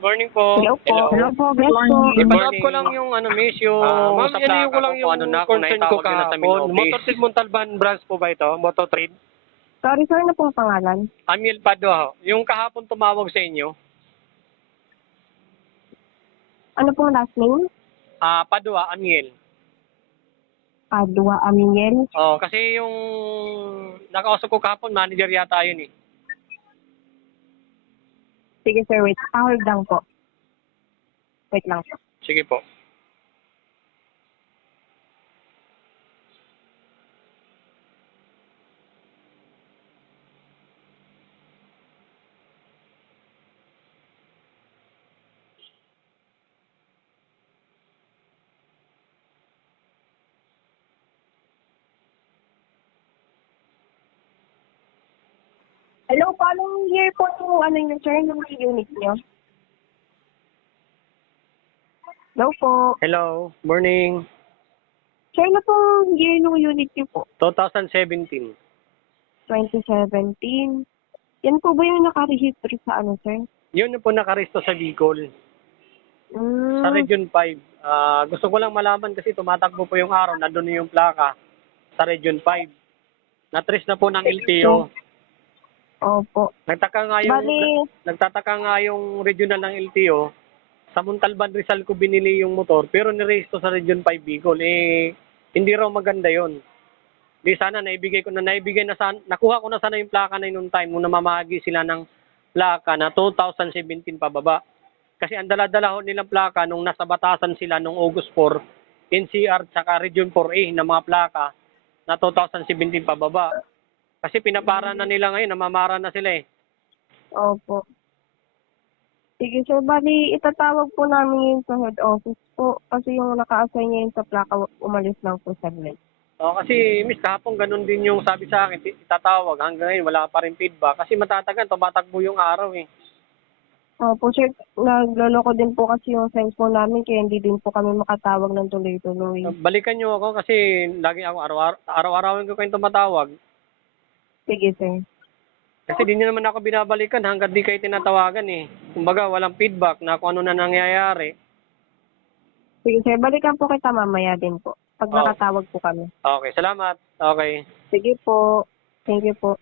Good morning po. Hello po. Hello po, good morning. Ipalab ko lang yung miss, yung Ma'am, sa iniyo plaka ko lang kung yung ano na, kung concern ko naitawag nyo na sa main kahapon. office. Motorseed Montalban branch po ba ito? Moto Trade? Sorry, sir, na pong pangalan? Amiel Padua, yung kahapon tumawag sa inyo, Ano pong last name? Padua, Amiel. Padua Aminiel. Oh, kasi yung nakausap ko kahapon, manager yata yun eh. Sige, sir, wait. Hold lang po. Wait lang po. Sige po. Hello po, anong year po yung ano yung sir, yung unit niyo? Hello po. Hello, morning. Sir, na pong year ng unit niyo po? 2017. 2017. Yan po ba yung naka-register sa ano, sir? Yun yung po nakaresto sa Bicol, sa Region 5. Gusto ko lang malaman kasi tumatakbo po yung araw, nandun yung plaka sa Region 5. Natrace na po ng LTO. Opo. Nagtataka nga yung regional ng LTO. Sa Montalban Rizal ko binili yung motor pero niresto sa Region 5 Bicol. Hindi raw maganda yon. Di sana naibigay na sana, nakuha ko na sana yung plaka na yun noong time nung namamahagi sila ng plaka na 2017 pababa. Kasi ang dala-dala ho nilang plaka nung nasa batasan sila nung August 4, NCR tsaka Region 4A na mga plaka na 2017 pababa. Kasi pinapara na nila ngayon, namamara na sila eh. Opo. Sige, sir, bali, itatawag po namin yun sa head office po. Kasi yung naka-assign niya yun sa plaka, umalis lang po saglit. Kasi miss, kahapon ganun din yung sabi sa akin, itatawag. Hanggang ngayon, wala pa rin feedback. Kasi matatagan, tumatakbo yung araw eh. Opo, sir, nagloloko din po kasi yung signs po namin kaya hindi din po kami makatawag ng tuloy-tuloy. Balikan nyo ako kasi lagi ako araw-araw ko kayong tumatawag. Sige, sir. Kasi di nyo naman ako binabalikan hanggang di kayo tinatawagan eh. Kumbaga, walang feedback na kung ano na nangyayari. Sige, sir, balikan po kita mamaya din po. Pag nakatawag po kami. Okay, salamat. Okay. Sige po. Thank you po.